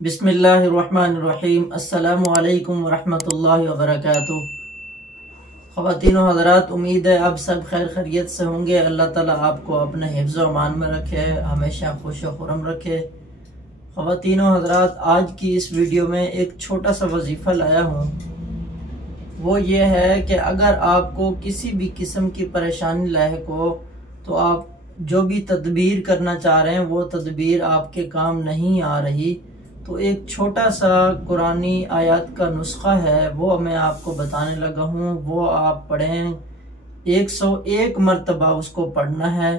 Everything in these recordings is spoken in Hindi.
बिस्मिल्लाहिर्रहमानिर्रहीम। अस्सलामु अलैकुम वरहमतुल्लाहि वबरकातुह। ख़वातीन व हज़रात, उम्मीद है आप सब खैर खैरियत से होंगे। अल्लाह ताला आपको अपने हिफ्ज़ व अमान में रखे, हमेशा खुश व खुरम रखे। ख़वातीन व हज़रात, आज की इस वीडियो में एक छोटा सा वजीफ़ा लाया हूँ। वो ये है कि अगर आपको किसी भी किस्म की परेशानी लायक हो तो आप जो भी तदबीर करना चाह रहे हैं वो तदबीर आपके काम नहीं आ रही, तो एक छोटा सा कुरानी आयत का नुस्खा है, वो मैं आपको बताने लगा हूँ। वो आप पढ़ें, 101 मरतबा उसको पढ़ना है।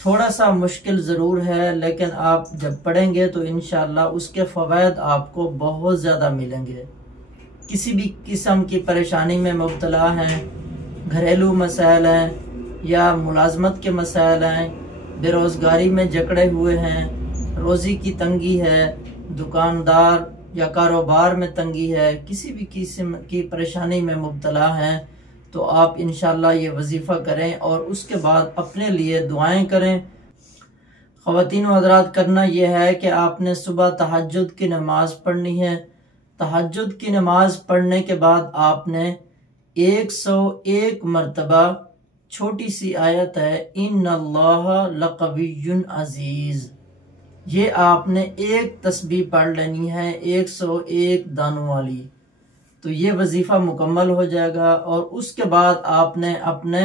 थोड़ा सा मुश्किल ज़रूर है, लेकिन आप जब पढ़ेंगे तो इंशाअल्लाह उसके फ़वाइद आपको बहुत ज़्यादा मिलेंगे। किसी भी किस्म की परेशानी में मुब्तला हैं, घरेलू मसाइल हैं या मुलाजमत के मसाइल हैं, बेरोज़गारी में जकड़े हुए हैं, रोज़ी की तंगी है, दुकानदार या कारोबार में तंगी है, किसी भी किस्म की परेशानी में मुब्तला हैं, तो आप इंशाअल्लाह ये वजीफ़ा करें और उसके बाद अपने लिए दुआएं करें। ख़वातीन व हज़रात, करना यह है कि आपने सुबह तहज्जुद की नमाज पढ़नी है। तहज्जुद की नमाज पढ़ने के बाद आपने 101 मरतबा छोटी सी आयत है, इन्नल्लाह लक़विय्युन अज़ीज़, ये आपने एक तस्बीह पढ़ लेनी है, 101 दानों वाली। तो ये वजीफ़ा मुकम्मल हो जाएगा और उसके बाद आपने अपने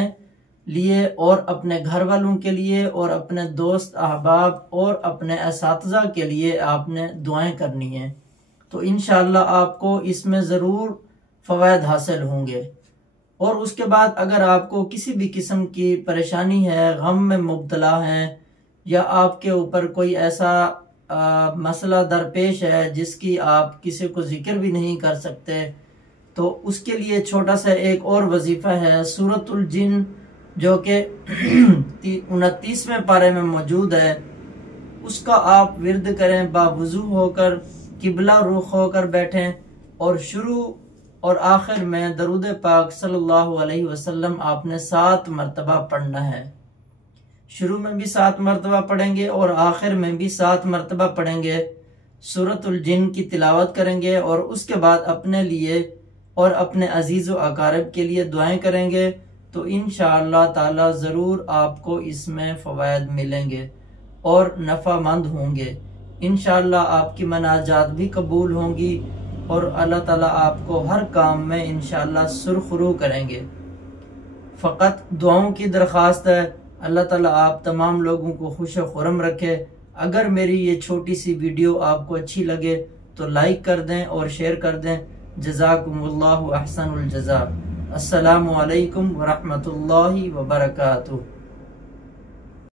लिए और अपने घर वालों के लिए और अपने दोस्त अहबाब और अपने असातिज़ा के लिए आपने दुआएं करनी है। तो इंशाअल्लाह आपको इसमें ज़रूर फ़वाइद हासिल होंगे। और उसके बाद अगर आपको किसी भी किस्म की परेशानी है, गम में मुब्तला हैं, या आपके ऊपर कोई ऐसा मसला दरपेश है जिसकी आप किसी को जिक्र भी नहीं कर सकते, तो उसके लिए छोटा सा एक और वजीफ़ा है, सूरतुल जिन, जो कि 29वें पारे में मौजूद है। उसका आप विर्द करें, बावुज़ू होकर, किबला रुख होकर बैठें और शुरू और आखिर में दरूद पाक सल्लल्लाहु अलैहि वसल्लम आपने 7 मरतबा पढ़ना है। शुरू में भी 7 मरतबा पढ़ेंगे और आखिर में भी 7 मरतबा पढ़ेंगे। सूरतुल जिन की तिलावत करेंगे और उसके बाद अपने लिए और अपने अजीज़ व अकारिब के लिए दुआएं करेंगे, तो इंशाअल्लाह ताला ज़रूर आपको इसमें फ़वाइद मिलेंगे और नफ़ामंद होंगे। इंशाअल्लाह आपकी मनाजात भी कबूल होंगी और अल्लाह ताला आपको हर काम में इंशाअल्लाह सुरखरू करेंगे। फ़कत दुआओं की दरख्वास्त है, अल्लाह ताला आप तमाम लोगों को खुश व खुरम रखे। अगर मेरी ये छोटी सी वीडियो आपको अच्छी लगे तो लाइक कर दें और शेयर कर दें। जज़ाकुमुल्लाहु अहसनुल जज़ा। अस्सलामु अलैकुम वरहमतुल्लाहि वबरकातुह।